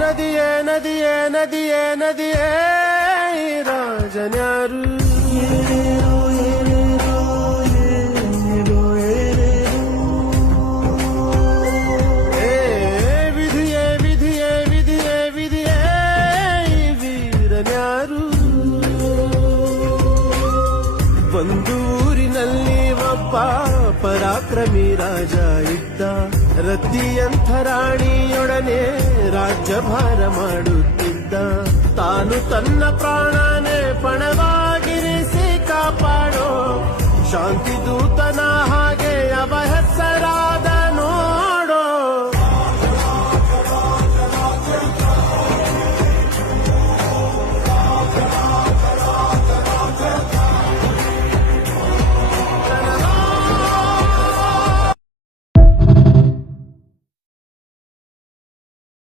ನದಿಯೇ ನದಿಯೇ ನದಿಯೇ ನದಿಯೇ ರಾಜನ್ಯಾರು ವಿಧಿಯೇ ವಿಧಿಯೇ ವಿಧಿಯೇ ವಿಧಿಯೇ ವೀರನ್ಯಾರು ಒಂದು ಊರಿನಲ್ಲಿ ಒಬ್ಬ ಪರಾಕ್ರಮಿ ರಾಜ ಇದ್ದ ರತಿಯಂಥ ರಾಣಿಯೊಡನೆ ರಾಜ್ಯಭಾರ ಮಾಡುತ್ತಿದ್ದ ತಾನು ತನ್ನ ಪ್ರಾಣನೇ ಪಣವಾಗಿರಿಸಿ ಕಾಪಾಡೋ ಶಾಂತಿ ದೂತನ ಹಾಗೆ ಅವ ಹೆಸರಾದ